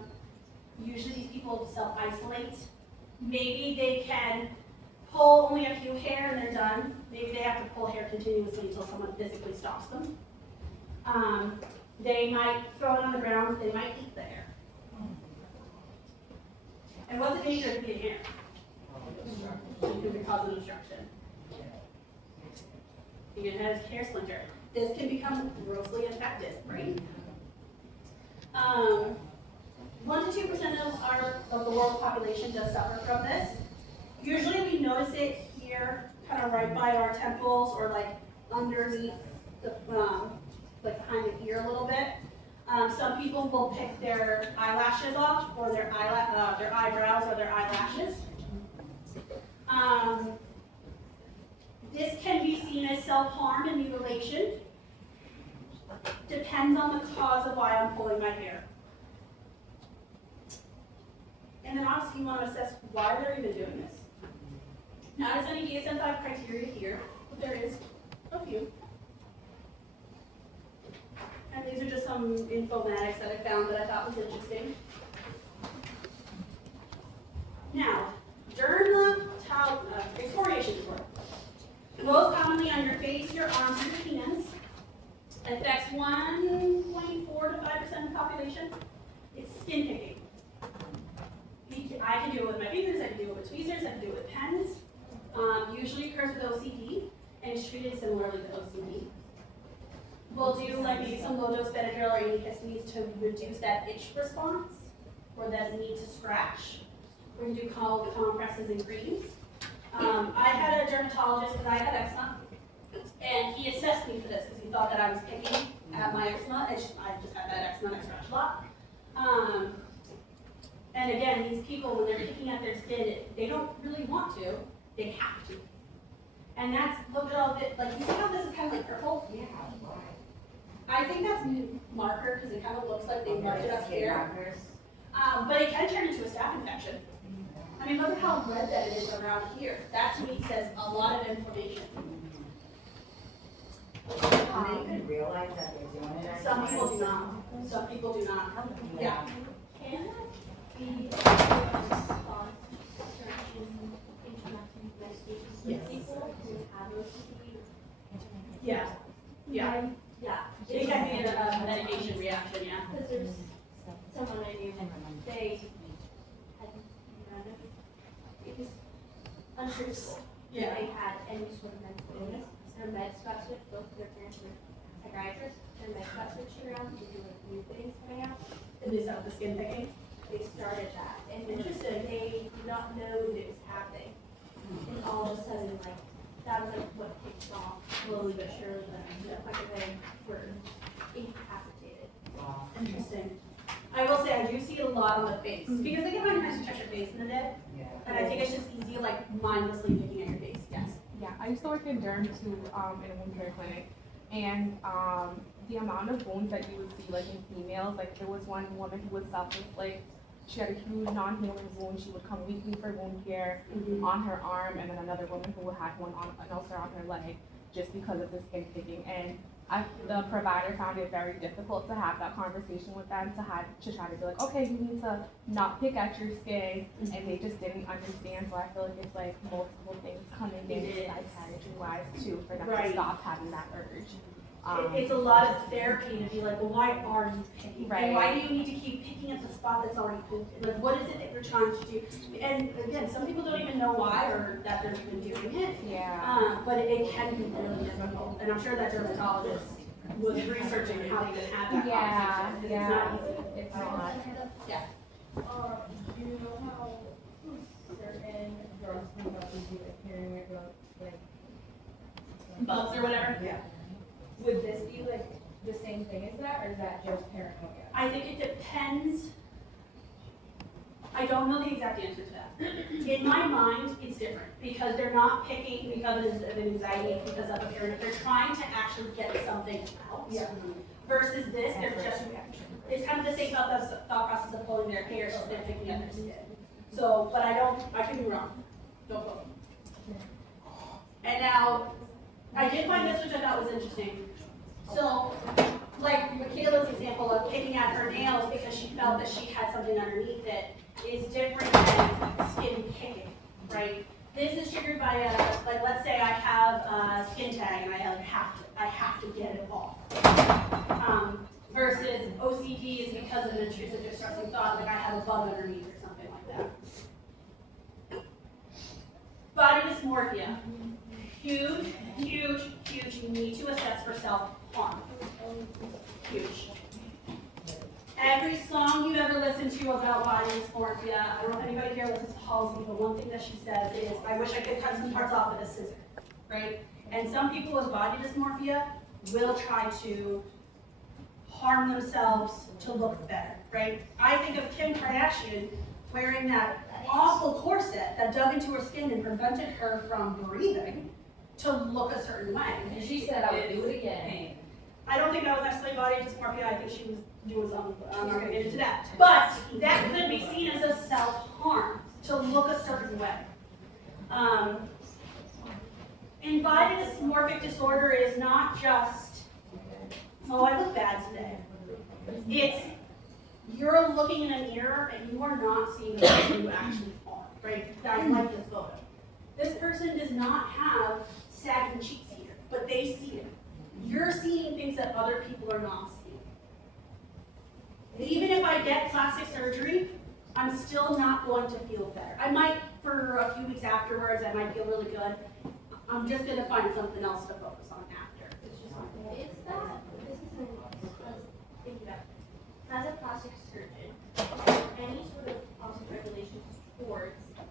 Usually these people self-isolate. Maybe they can pull only a few hair and they're done. Maybe they have to pull hair continuously until someone physically stops them. They might throw it on the ground, they might eat the hair. And what's the danger of eating hair? It can cause an obstruction. You can have hair splinter. This can become grossly infected, right? 1 to 2% of the world population does suffer from this. Usually we notice it here, kind of right by our temples or underneath the behind the ear a little bit. Some people will pick their eyelashes off, or their eyebrows or their eyelashes. This can be seen as self-harm and mutilation. Depends on the cause of why I'm pulling my hair. And then obviously you want to assess why they're even doing this. Not as many DSM-5 criteria here, but there is a few. And these are just some informatics that I found that I thought was interesting. Now, excoriation disorder. Most commonly on your face, your arms, and your hands. Affects 1.4 to 5% of the population. It's skin picking. I can do it with my fingers, I can do it with tweezers, I can do it with pens. Usually occurs with OCD, and is treated similarly to OCD. We'll do maybe some low-dose Benadryl or antihistamines to reduce that itch response, or that need to scratch. We're going to do cold compresses and creams. I had a dermatologist because I have eczema, and he assessed me for this because he thought that I was picking at my eczema. I just had that eczema and I scratched a lot. And again, these people, when they're picking at their skin, they don't really want to, they have to. And that's, look at all this, you see how this is kind of purple? Yeah, why? I think that's marker because it kind of looks like they marked it up here. Markers. But it can turn into a staph infection. I mean, look at how red that it is around here. That to me says a lot of inflammation. Do they even realize that they're doing it? Some people do not. Some people do not. Yeah. Can that be a response to certain interacting medications Yes. with people who have OCD? Yeah. Yeah. Yeah. It can be a medication reaction, yeah. Because there's someone I knew, they had, it was untruthful. Yeah. They had any sort of mental illness. Their meds got switched, both of their parents were psychiatrists. Their meds got switched around due to new things coming out. And they start the skin picking. They started that, and Interesting. they did not know that it was happening. And all of a sudden, that was what kicked off. Slowly but surely. They were incapacitated. Wow. Interesting. I will say I do see a lot on the face because they get my nice to touch your face in the day, Yeah. and I think it's just easy, mindlessly picking at your face. Yes. Yeah, I used to work in derm too, in a wound care clinic, and the amount of wounds that you would see in females, there was one woman who was self-inflicted. She had a huge non-healing wound. She would come weekly for wound care on her arm, and then another woman who had one on an ulcer on her leg, just because of the skin picking. And the provider found it very difficult to have that conversation with them, to try to be like, okay, you need to not pick at your skin, and they just didn't understand, so I feel like it's like multiple things coming in psychiatry wise too, for them to Right. stop having that urge. It's a lot of therapy to be like, well, why are you picking? Right. And why do you need to keep picking at the spot that's already painted? Like, what is it that you're trying to do? And again, some people don't even know why or that they're even doing it. Yeah. But it can be really difficult. And I'm sure that dermatologist was researching how to even have that Yeah, conversation. 'Cause yeah. It's not easy. It's not. Do you know how certain drugs come up with you, like paranoid drugs, like? Bugs or whatever. Yeah. Would this be like the same thing as that, or is that just paranoia? I think it depends. I don't know the exact answer to that. In my mind, it's different because they're not picking because of anxiety, because of a parent. They're trying to actually get something out. Yeah. Versus this, they're just, it's kind of the same thought process of pulling their hair, so they're picking at their skin. So, but I could be wrong. Don't quote me. And now, I did find this, which I thought was interesting. So, like Michaela's example of picking at her nails because she felt that she had something underneath it is different than skin picking, right? This is triggered by like let's say I have a skin tag and I have to get it off. Versus OCD is because of an intrusive distressing thought, like I have a bug underneath or something like that. Body dysmorphia. Huge, huge, huge. You need to assess for self-harm. Huge. Every song you've ever listened to about body dysmorphia, I don't know if anybody here listens to Halsey, but one thing that she says is, I wish I could cut some parts off with a scissor, right? And some people with body dysmorphia will try to harm themselves to look better, right? I think of Kim Kardashian wearing that awful corset that dug into her skin and prevented her from breathing to look a certain way. And she said I would do it again. I don't think that was necessarily body dysmorphia. I think she was doing something, but I'm not gonna get into that. But that could be seen as a self-harm to look a certain way. And body dysmorphic disorder is not just, oh, I look bad today. It's, you're looking in a mirror and you are not seeing the person you actually are, right? I like this photo. This person does not have sagging cheeks here, but they see it. You're seeing things that other people are not seeing. Even if I get plastic surgery, I'm still not going to feel better. I might, for a few weeks afterwards, I might feel really good. I'm just gonna find something else to focus on after. It's just not. Is that, this is thinking about, as a plastic surgeon, any sort of policy regulations towards, this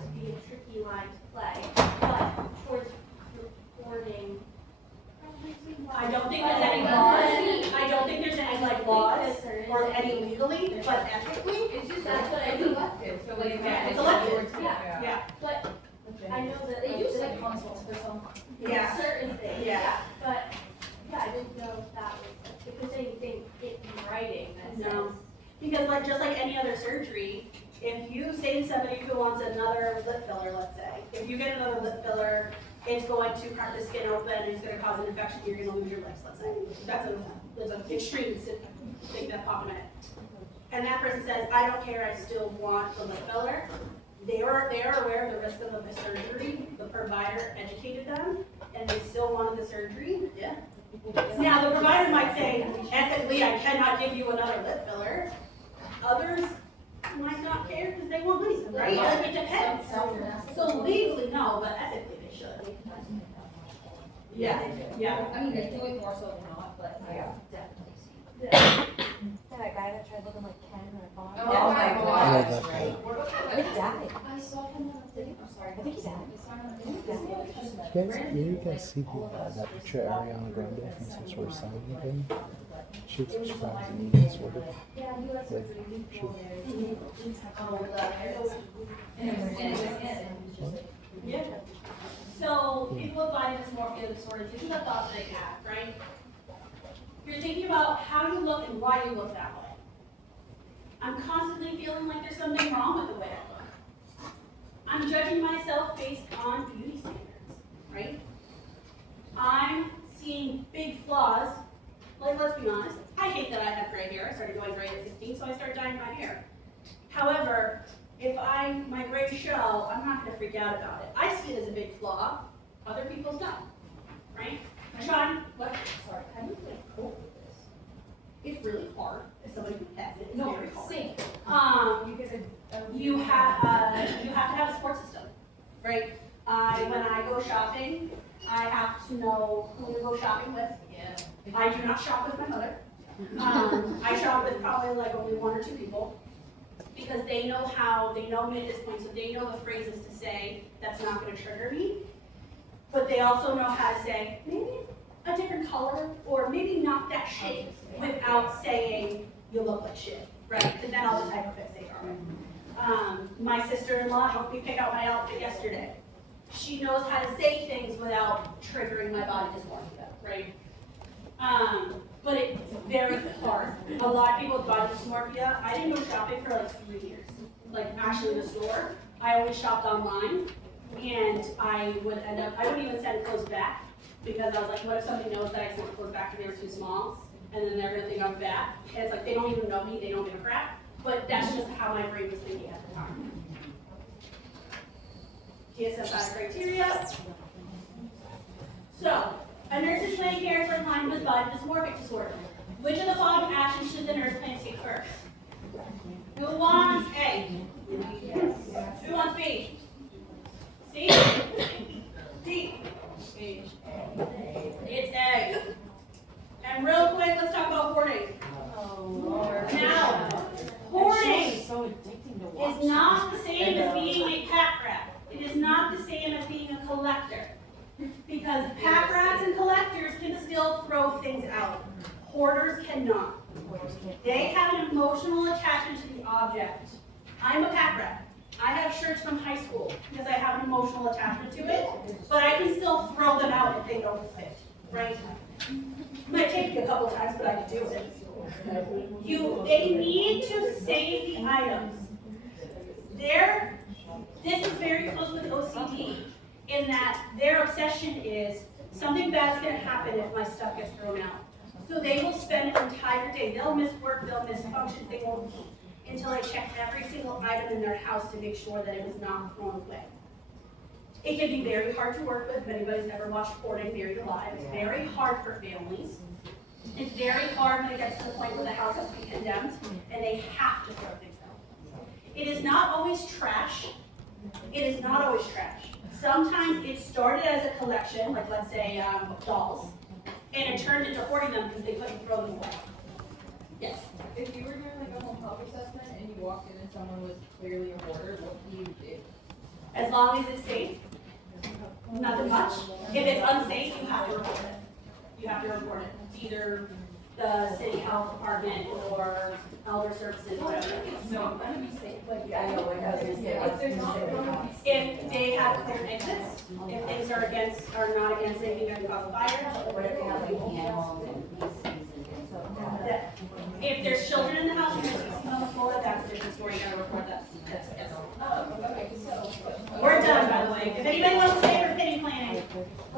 would be a tricky line to play, but towards reporting. I don't think there's any laws, I don't think there's any like laws or any legally, but ethically, It's just That's what I it's do. elective, so like. Yeah, it's elective. Yeah. But I know that They use like like consults for some. yeah. certain things, Yeah. but, yeah, I didn't know if that was, if there's anything in writing that says. No. Because like, just like any other surgery, if you say to somebody who wants another lip filler, let's say, if you get another lip filler, it's going to crack the skin open, and it's gonna cause an infection, you're gonna lose your lips, let's say. That's an extreme thing that popped in my head. And that person says, I don't care, I still want the lip filler. They are aware of the risk of the surgery, the provider educated them, and they still wanted the surgery, yeah. Now, the provider might say, ethically, I cannot give you another lip filler. Others might not care because they want money, right? Like, it depends. So legally, no, but ethically, they should. Yeah, yeah. I mean, they do it more so than not, but yeah. That guy that tried looking like Ken or Bob. Oh my I gosh. love that guy. He died. I saw him on the video, I'm sorry. I think he's died. You guys see that picture of Ariana Grande from some sort of signing thing? She describes an eating disorder. Yeah, he was Like, Yeah. So people with body dysmorphia disorders, these are the thoughts they have, right? You're thinking about how you look and why you look that way. I'm constantly feeling like there's something wrong with the way I look. I'm judging myself based on beauty standards, right? I'm seeing big flaws. Like, let's be honest, I hate that I have gray hair. I started going gray at 16, so I started dyeing my hair. However, if my grays show, I'm not gonna freak out about it. I see it as a big flaw, other people don't, right? Sean, what? Sorry, how do you like cope with this? It's really hard as somebody who has it. It's No, very hard. same. Because you have to have a support system, right? When I go shopping, I have to know who to go shopping with. Yeah. I do not shop with my mother. I shop with probably like only one or two people because they know me at this point, so they know the phrases to say that's not going to trigger me. But they also know how to say maybe a different color or maybe not that shape without saying you look like shit, right? Because then all the type of fits they are. My sister-in-law helped me pick out my outfit yesterday. She knows how to say things without triggering my body dysmorphia, right? But it's very hard. A lot of people with body dysmorphia, I didn't go shopping for like 3 years. Like actually in the store. I always shopped online and I wouldn't even send clothes back because I was like, what if somebody knows that I sent clothes back and they were too small? And then they're gonna think I'm fat. And it's like, they don't even know me, they don't give a crap. But that's just how my brain was thinking at the time. DSM-5 criteria. So, a nurse is planning care for a client with body dysmorphic disorder. Which of the following actions should the nurse plan to take first? Who wants A? Who wants B? C? D? It's A. And real quick, let's talk about hoarding. Now, hoarding So addicting to watch. is not the same as being a pack rat. It is not the same as being a collector. Because pack rats and collectors can still throw things out. Hoarders cannot. They have an emotional attachment to the object. I'm a pack rat. I have shirts from high school because I have an emotional attachment to it, but I can still throw them out if they don't fit, right? It might take me a couple times, but I can do it. They need to save the items. This is very close with OCD in that their obsession is something bad's gonna happen if my stuff gets thrown out. So they will spend an entire day, they'll miss work, they'll miss functions, they won't eat until they check every single item in their house to make sure that it was not thrown away. It can be very hard to work with. If anybody's ever watched Hoarding Buried Alive, it's very hard for families. It's very hard when it gets to the point where the house has to be condemned and they have to throw things out. It is not always trash. It is not always trash. Sometimes it started as a collection, like let's say dolls, and it turned into hoarding them because they couldn't throw them away. Yes? If you were doing like a home health assessment and you walked in and someone was clearly a hoarder, what do you do? As long as it's safe, nothing much. If it's unsafe, you have to report it. You have to report it. It's either the city health department or elder services, whatever. No, I'm gonna be safe. Like, I know what I was gonna say. If there's not going to be If they have clear exits, if things are not against anything that can cause a fire, What if they have like animals and feces and things like that? if there's children in the house and there's feces on the floor, that's a different story. You gotta report that. Yes. okay, so. We're done, by the way. If anybody wants to say